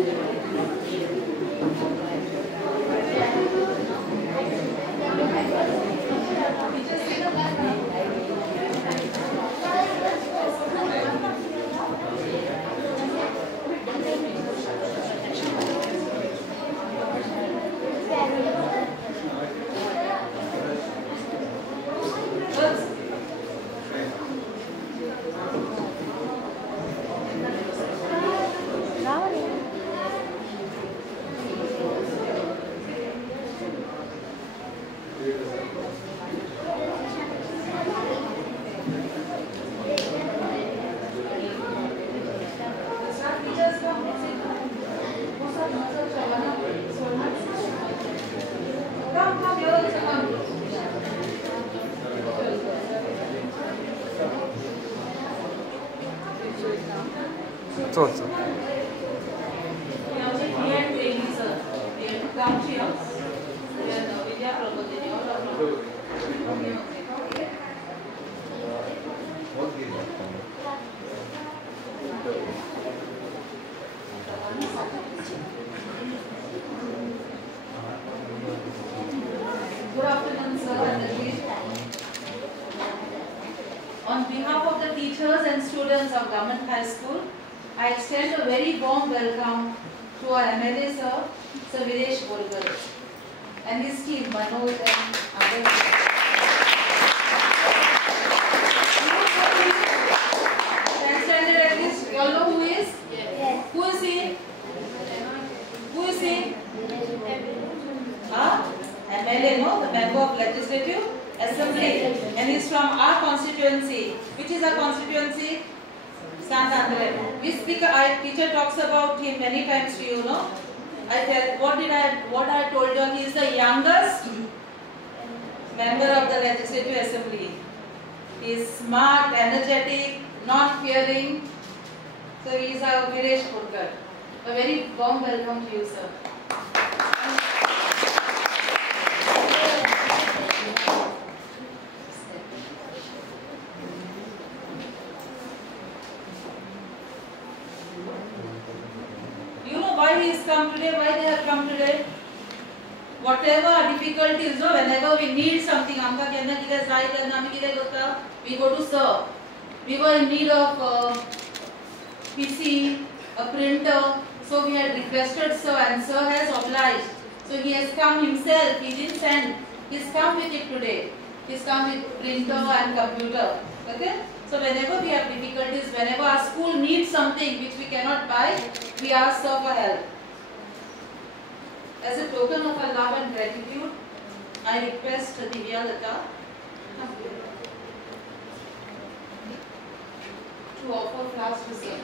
Good afternoon, sir and Rajesh. On behalf of the teachers and students of Government High School, I extend a very warm welcome to our MLA sir, Sir Videsh Borkar, and his team, Manoj and others. Standard at least, you all know who is? Yes. Who is he? Who is he? MLA, no? The Member of Legislative Assembly. And he's from our constituency. Which is our constituency? Santandale. We speak, our teacher talks about him many times to you, no? I tell, what I told you, he is the youngest member of the Legislative Assembly. He is smart, energetic, not fearing. So he is our Videsh Borkar. A very warm welcome to you, sir. You know why he has come today, why they have come today? Whatever our difficulties, no, whenever we need something, we go to sir. We were in need of PC, a printer, so we had requested sir and sir has obliged. So he has come himself, he didn't send, he's come with it today. He's come with printer and computer. Okay? So whenever we have difficulties, whenever our school needs something which we cannot buy, we ask sir for help. As a token of our love and gratitude, I request Divya Lata to offer flowers to sir.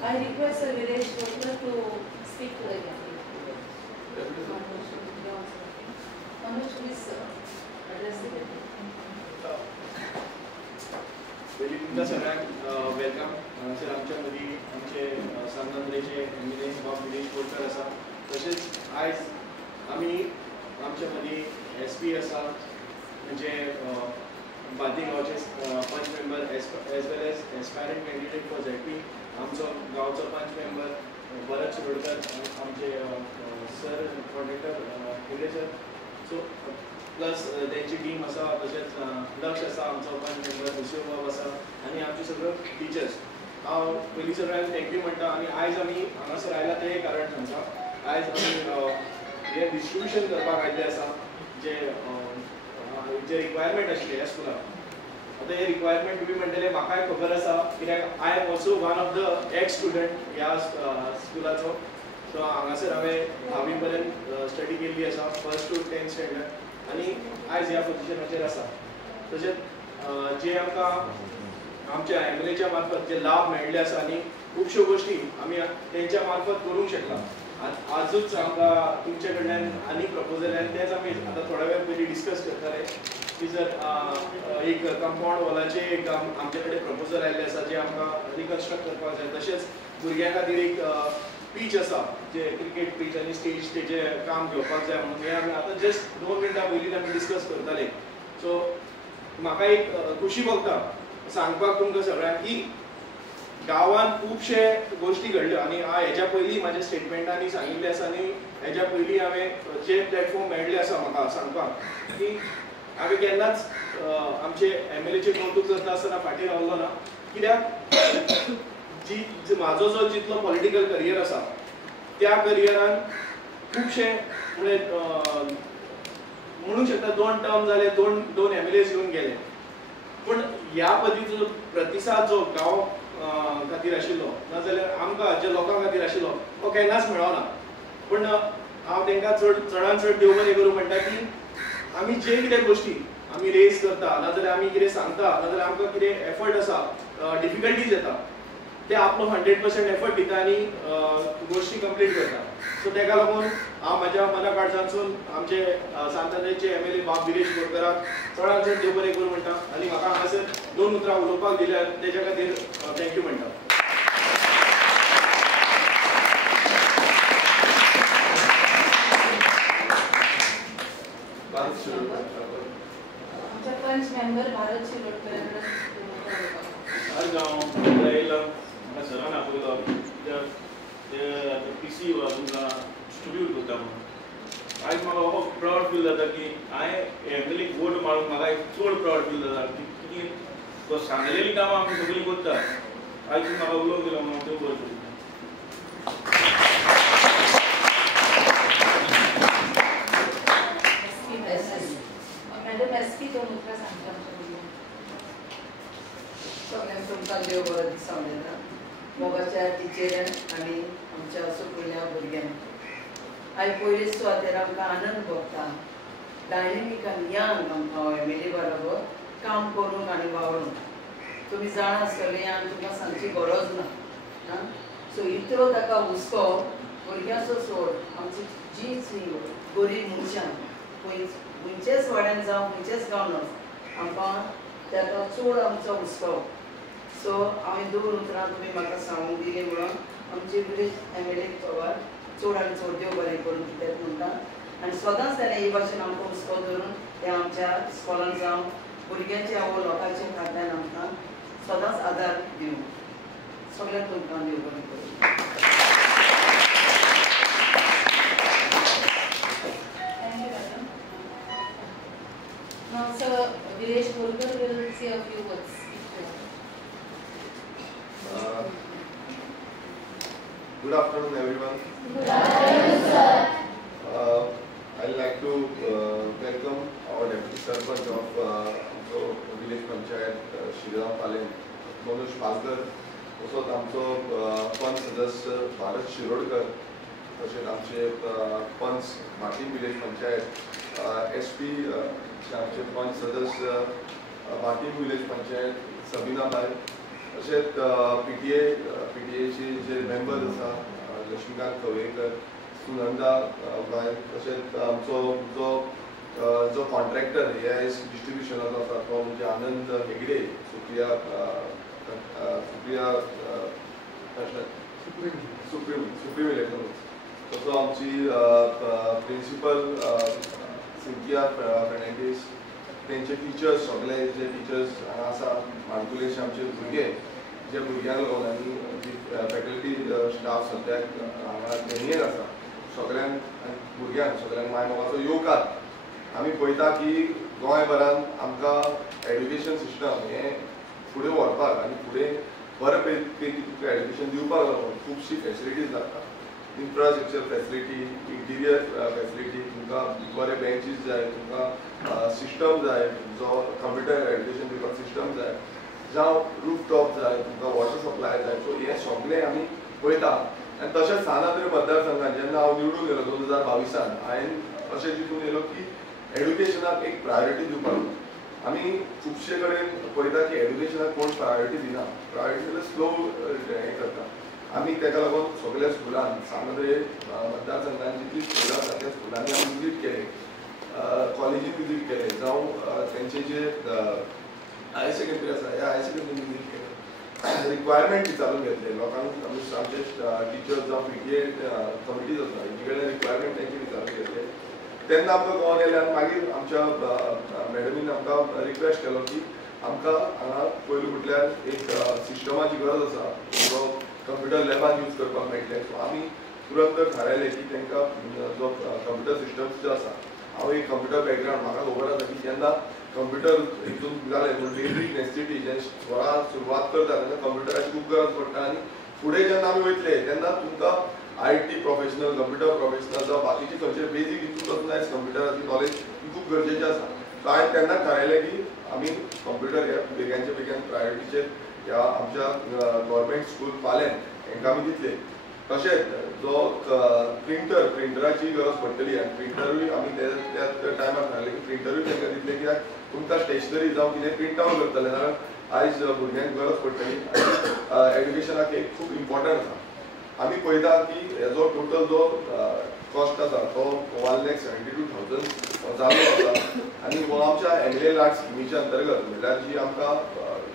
I request Sir Videsh Borkar to speak to the gathering. Manoj, please address the gathering. पयली तुमकां सगळ्यांक welcome. हांगासर आमच्या मदीं आमचे सांतांद्रेचे MLA बाब विलेश बोरकर आसा. तशेंच आयज आमी आमच्या मदीं SP आसा म्हणजे बार्देस गांवचे panch member as well as aspirant candidate for ZP. आमचो गांवचो पंच मेंबर भरत शिरोडकर, आमचे sir contractor Hegde sir. So plus त्यांची टीम आसा. तशेंच लक्ष आसा आमचो पंच मेंबर, हुसेन बाब आसा आनी आमचे सगळे टिचर्स. हांव पयलीं सगळ्यांक थँक्यू म्हणटा. आनी आयज आमी हांगासर आयला तें कारण सांगता. आयज आमी हें डिस्ट्रिब्युशन करपाक आयिल्ले आसा जे रिक्वायरमेंट आशिल्ले ह्या स्कुलाक. आतां हे रिक्वायरमेंट तुमी म्हणटले म्हाकाय खबर आसा, कित्याक I am also one of the ex student ह्या स्कुलाचो. सो हांगासर हांवें 10वी पर्यंत स्टडी केल्ली आसा, 1st to 10th स्टँडर्ड. आनी आयज ह्या पोजिशनाचेर आसा. तशेंच जे आमकां आमच्या एमएलएच्या मार्फत जे लाभ मेळ्ळे आसा आनी खुबश्यो गोश्टी आमी तेंच्या मार्फत करूंक शकला. आजूच आमकां तुमचे कडल्यान आनी प्रपोजल आयले, तेच आमी आतां थोड्या वेळ पयलीं डिस्कस करताले की जर एक कंपाउंड वॉलाचे एक आमचे कडेन प्रपोजल आयिल्ले आसा जे आमकां रिकन्स्ट्रक्ट करपाक जाय. तशेंच भुरग्यां खातीर एक पीच आसा जे क्रिकेट पीच आनी स्टेज तेजे काम घेवपाक जाय म्हणून हे आमी आतां जस्ट 2 मिनटां पयलीं आमी डिस्कस करताले. सो म्हाका एक खुशी भोगता सांगपाक तुमकां सगळ्यांक की गांवांत खुबशे गोश्टी घडल्यो आनी हेज्या पयलीं म्हाज्या स्टेटमेंटांनी सांगिल्लें आसा आनी हेज्या पयलीं हांवें जे प्लॅटफॉर्म मेळ्ळे आसा म्हाका सांगपाक की हांवें केन्नाच आमचे एमएलएचें कौतुक करता आसतना फाटीं रावल्लो ना. कित्याक म्हाजो जो जितलो पॉलिटिकल करियर आसा त्या करियरान खुबशे म्हणूंक शकता 2 टर्म जाले, 2 एमएलएस येवन गेले. पूण ह्या पद्दतीचो प्रतिसाद जो गांव खातीर आशिल्लो नाजाल्यार आमकां जे लोकां खातीर आशिल्लो तो केन्नाच मेळोना. पूण हांव तांकां चडांत चड देव बरें करूं म्हणटा की आमी जे कितें गोश्टी आमी रेज करता नाजाल्यार आमी कितें सांगता नाजाल्यार आमकां कितें एफर्ट आसा, डिफिकल्टीज येता, ते आपलो 100% एफर्ट दिता आनी गोश्टी कंप्लीट करता. सो ताका लागून हांव म्हाज्या मना काळजांतसून आमचे सांतांद्रेचे एमएलए बाब विलेश बोरकाराक चडांत चड देव बरें करूं म्हणटा आनी म्हाका हांगासर 2 उतरां उलोवपाक दिल्यार तेज्या खातीर थँक्यू म्हणटा. आमचा पंच मेंबर भारत शिरोडकर हर गांव येयला म्हाका सरान आपयलो कित्याक ते PC तुमकां डिस्ट्रिब्यूट करता म्हणून. आयज म्हाका हो प्रावड फील जाता की हांवें एमएलएक वोट मारून म्हाका चड प्रावड फील जाता की तो सांगलेली कामां आमी सगळीं करता. आयज म्हाका उलोवंक दिलो म्हणून देव बरें करूं. मॅडम SP 2 उतरां सांगता आमच्या सगळ्यांक तुमकां देव बरो दीस सांगता. मोगाच्या टिचेऱ्यान आनी आमच्या सुकल्ल्या भुरग्यांक आयज पयले सुवातेर आमकां आनंद भोगता. डायनेमीक आनी यंग आमकां एमएलए बरोबर काम करूंक आनी वावरूंक. तुमी जाण आसतलीं आनी तुमकां सांगची गरज ना. सो इतलो ताका हुस्को भुरग्यांचो सोड आमची जीं गरीब मनशां खंयचेच वाड्यान जावं खंयचेच गांवांत आमकां ताका चड आमचो हुस्को. सो हांवें 2 उतरां तुमी म्हाका सांगूंक दिली म्हणून आमचे विलेज एमएलए पवार चड आनी चड देव बरें करून कित्याक म्हणटा आनी सदांच ताणें हे भाशेन आमकां हुस्को धरून ते आमच्या स्कॉलान जावं भुरग्यांच्या वो लोकांच्या खात्यान आमकां सदांच आदार दिवं. सगळ्यांक तुमकां देव बरें करूं. Now, Sir Vilesh Borkar will say a few words. Good afternoon, everyone. Good afternoon, sir. I'd like to welcome our Deputy Sarpanch of Village Panchayat, Shriram Palen, Manoj Palkar, तसोच आमचो पंच सदस्य भारत शिरोडकर, तशेंच आमचे पंच मार्टीन विलेज पंचायत, SP आमचे पंच सदस्य Martin village panchayat Sabina bai, तशेंच PTA जे मेंबर आसा लक्ष्मीकांत कवळेकर, सुनंदा बाय, तशेंच आमचो जो जो कॉन्ट्रॅक्टर AIS डिस्ट्रीब्युशनाचो आसा तो म्हणजे आनंद हेगडे, सुप्रिया सुप्रीम इलेक्ट्रॉनिक्स, तसो आमची प्रिन्सिपल सिंथिया फेर्नांडीस, तेंचे टिचर्स, सगळे जे टिचर्स हांगा आसा, माणकुलेचे आमचे भुरगे, जे भुरग्यांक लागून आनी जी फॅकल्टी स्टाफ सद्याक हांगा ट्रेनिंगेक आसा, सगळ्यांक भुरग्यांक सगळ्यांक माय बाबाचो येवकार. आमी पळयता की गोंयभरान आमकां एड्युकेशन सिस्टम हें फुडें व्हरपाक आनी फुडें बरे पैकी तुमकां एड्युकेशन दिवपाक लागून खुबशी फॅसिलिटीज लागता. इन्फ्रास्ट्रक्चर फॅसिलिटी, इंटिरियर फॅसिलिटी, तुमकां बरे बेंचीस जाय, तुमकां सिस्टम जाय, जो कंप्युटर एड्युकेशन दिवपाक सिस्टम जाय, जावं रूफटॉप जाय, तुमकां वॉटर सप्लाय जाय. सो हें सगळें आमी पळयता. आनी तशेंच सानाद्री मतदारसंघात जेन्ना हांव निवडून येयलो 2022 हांवें अशें चिंतून येयलो की एड्युकेशनाक एक प्रायोरिटी दिवपाक. आमी खुबशे कडेन पळयता की एड्युकेशनाक कोण प्रायोरिटी दिना, प्रायोरिटी स्लो हें करता. आमी तेका लागून सगळ्या स्कुलान सानाद्री मतदारसंघान जितली स्कुलां आसा त्या स्कुलांनी आमी विजीट केले, कॉलेजीन विजीट केले, जावं तेंचे जे हायर सेकंडरी आसा ह्या हायर सेकंडरी विजीट केले, रिक्वायरमेंट विचारून घेतले लोकांक. आमचे टिचर्स जावं PTA कमिटीज आसा हेजे कडेन रिक्वायरमेंट तेंचे विचारून घेतले. तेन्ना आमकां कळोन येयलें आनी मागीर आमच्या मॅडमीन आमकां रिक्वेस्ट केलो की आमकां हांगा पयलीं म्हटल्यार एक सिस्टमाची गरज आसा, जो कंप्युटर लॅबान यूज करपाक मेळटलें. सो आमी तुरंत थारायलें की तांकां जो कंप्युटर सिस्टम्स जो आसा, हांव एक कंप्युटर बॅकग्रावंड, म्हाका खबर आसा की जेन्ना कंप्युटर हितून जालें बेसिक नेसेसिटी जेन्ना सुरवात करता तेन्ना कंप्युटराची खूब गरज पडटा. आनी फुडें जेन्ना आमी वयतले तेन्ना तुमकां IT प्रोफेशनल, कंप्युटर प्रोफेशनल जावं बाकीचे खंयचे बेजीक हितून जाय कंप्युटराची नॉलेज ही खूब गरजेची आसा. सो हांवें तेन्ना थारायलें की आमी कंप्युटर हे बेग्यानचे बेगीन प्रायोरिटीचेर ह्या आमच्या गव्हर्मेंट स्कूल पालें हांकां आमी दितले. तशेंच जो प्रिंटराची गरज पडटली आनी प्रिंटरूय आमी त्या टायमार थारायलें की प्रिंटरूय तांकां दितले, कित्याक तुमकां स्टेशनरी जावं कितें प्रिंट आवट करतले जाल्यार आयज भुरग्यांक गरज पडटली आनी एड्युकेशनाक एक खूब इम्पॉर्टंट आसा. आमी पळयता की हेजो टोटल जो कॉस्ट आसा तो 1,72,000 जालो आसा. आनी हो आमच्या MLA लाड स्किमीच्या अंतर्गत, म्हणल्यार जी आमकां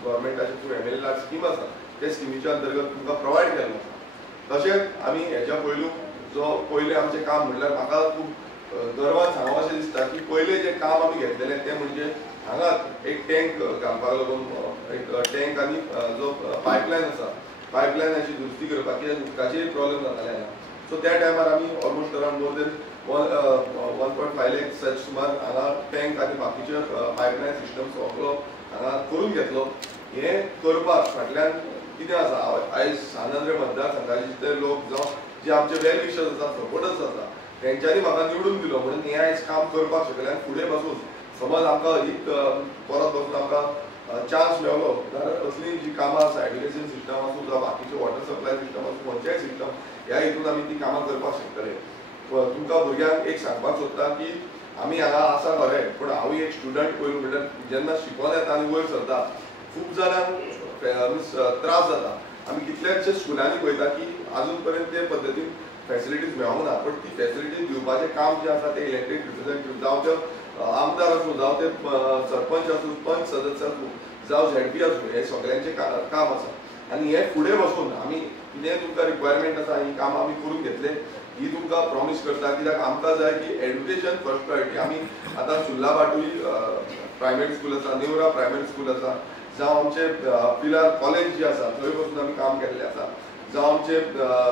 गव्हर्मेंटाच्या थ्रू MLA लाड स्कीम आसा ते स्किमीच्या अंतर्गत तुमकां प्रोवायड केल्लो आसा. तशेंच आमी हेच्या पयलू जो पयलें आमचें काम म्हणल्यार म्हाका खूब गर्वान सांगप अशें दिसता की पयलें जें काम आमी घेतलेलें तें म्हणजे हांगाच एक टँक घालपाक लागून एक टँक आनी जो पायपलायन आसा पायपलायनाची दुरुस्ती करपाक, कित्याक उदकाचेय प्रॉब्लेम जाताले हांगा. सो त्या टायमार आमी almost around more than 1.5 lakh such सुमार हांगा टँक आनी बाकीचे पायपलायन सिस्टम सगळो हांगा करून घेतलो. हें करपाक फाटल्यान कितें आसा, आयज सानाद्री मतदारसंघाचे जितले लोक जावं जे आमचे वेल विशर्स आसा, सपोर्टर्स आसा, तेंच्यांनी म्हाका निवडून दिलो म्हणून हें आयज काम करपाक शकलें. आनी फुडें पासून समज आमकां ही परत पासून आमकां चान्स मेळलो जाल्यार असली जी कामां आसा एड्युकेशन सिस्टम आसूं जावं बाकीचे वॉटर सप्लाय सिस्टम आसूं खंयचेय सिस्टम ह्या हितून आमी ती कामां करपाक शकतले. तुमकां भुरग्यांक एक सांगपाक सोदता की आमी हांगा आसा खरें, पूण हांव एक स्टुडंट पयलू म्हणल्यार जेन्ना शिकोन येता आनी वयर सरता खूब जाणांक त्रास जाता. आमी कितल्याशे स्कुलांनी पळयता की आजून पर्यंत ते पद्दतीन फॅसिलिटीज मेळोंक ना, पण ती फॅसिलिटी दिवपाचें काम जें आसा तें इलेक्टेड रिप्रेझेंटेटीव जावं ते आमदार आसूं जावं ते सरपंच आसूं, पंच सदस्य आसूं जावं ZP आसूं, हें सगळ्यांचें काम आसा. आनी हें फुडें वचून आमी कितें तुमकां रिक्वायरमेंट आसा ही कामां आमी करून घेतले ही तुमकां प्रॉमिस करता. कित्याक आमकां जाय की एड्युकेशन फर्स्ट प्रायोरिटी. आमी आतां सुर्लाबाटूय प्रायवेट स्कूल आसा, नेवरा प्रायवेट स्कूल आसा, जावं आमचे पिलार कॉलेज जी आसा थंय वचून आमी काम केल्लें आसा, जावं आमचे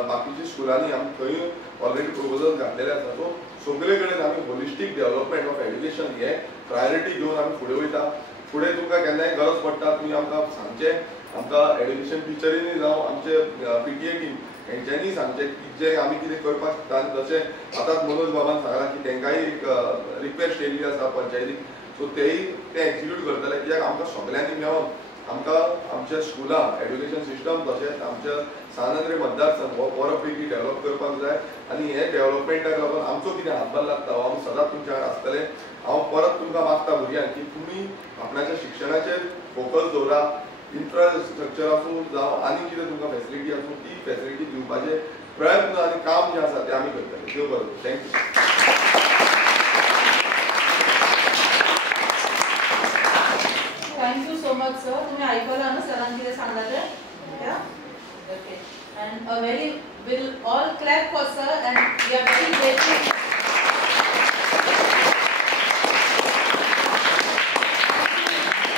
बाकीच्या स्कुलांनी आमी थंय ऑलरेडी प्रपोजल घातलेले आसा. सो सगळे कडेन आमी होलिस्टीक डेव्हलपमेंट ऑफ एड्युकेशन हे प्रायोरिटी घेवन आमी फुडें वयता. फुडें तुमकां केन्नाय गरज पडटा तुमी आमकां सांगचें, आमकां एड्युकेशन टिचरींनी जावं आमचे PTA टीम हेंच्यांनी सांगचें की जें आमी कितें करपाक शकता. आनी तशें आतांच मनोज बाबान सांगलां की तेंकांय एक रिक्वेस्ट येयल्ली आसा पंचायतीक, सो तेय ते एक्झिक्यूट करतले. कित्याक आमकां सगळ्यांनी मेळोन आमकां आमच्या स्कुलां एड्युकेशन सिस्टम तशेंच आमच्या सानाद्री मतदारसंघ हो बरो पैकी डेव्हलप करपाक जाय. आनी हे डेव्हलपमेंटाक लागून आमचो कितें हातभार लागता हो आमी सदांच तुमच्या कडेन आसतले. हांव परत तुमकां मागता भुरग्यांक की तुमी आपणाच्या शिक्षणाचेर फोकस दवरा. इन्फ्रास्ट्रक्चर आसूं जावं आनी कितें तुमकां फॅसिलिटी आसूं ती फॅसिलिटी दिवपाचे प्रयत्न आनी काम जें आसा तें आमी करतले. देव बरें. थँक्यू. महोत्सव तुम्ही ऐकलं ना सरांनी किती सांगला ते या okay and a very will all clap for sir and we are very grateful.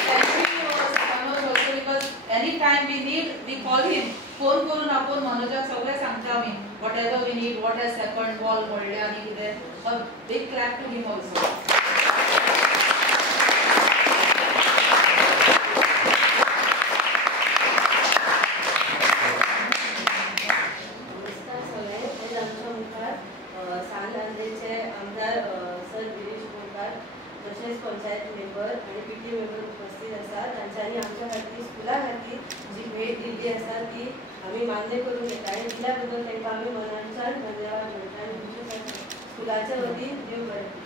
Thank you Manoj also because anytime we need we call him. Phone करून आपण मनोजाक सगळे सांगता आम्ही whatever we need what has happened ball मोडले आणि किती a big clap to him also. Panchayat member आणि PT member उपस्थित असतात त्यांच्यानी आमच्या खातीर स्कुला खातीर जी भेट दिली आसा ती आम्ही मान्य करून घेता आणि दिल्याबद्दल त्यांना आम्ही मनांच्यान धन्यवाद म्हणटा आणि तुमच्या स्कुलाच्या वतीन देव बरें.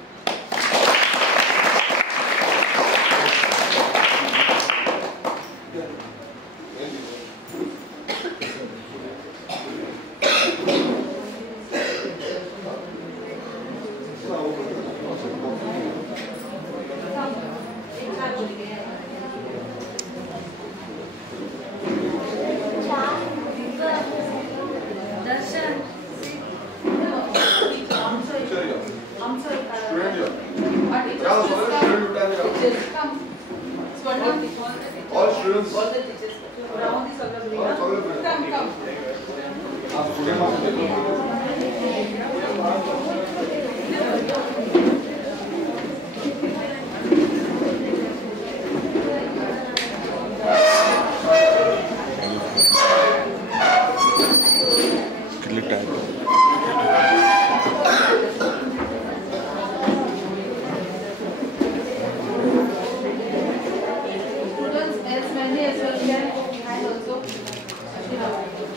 All students. All the teachers. Around this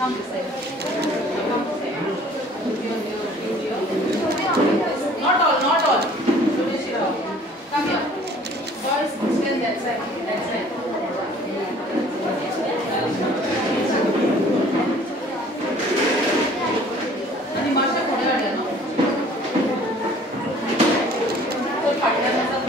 come. Not all. Come here. Boys, stand that side. आणि माशा पुढे आल्या ना. तो फाटल्यानंतर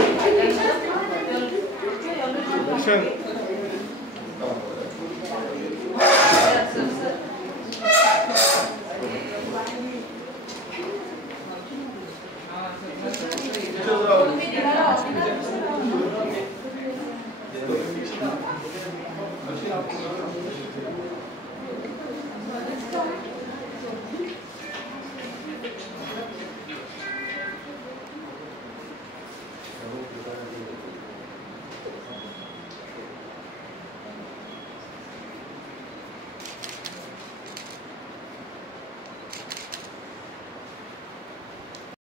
Thank you.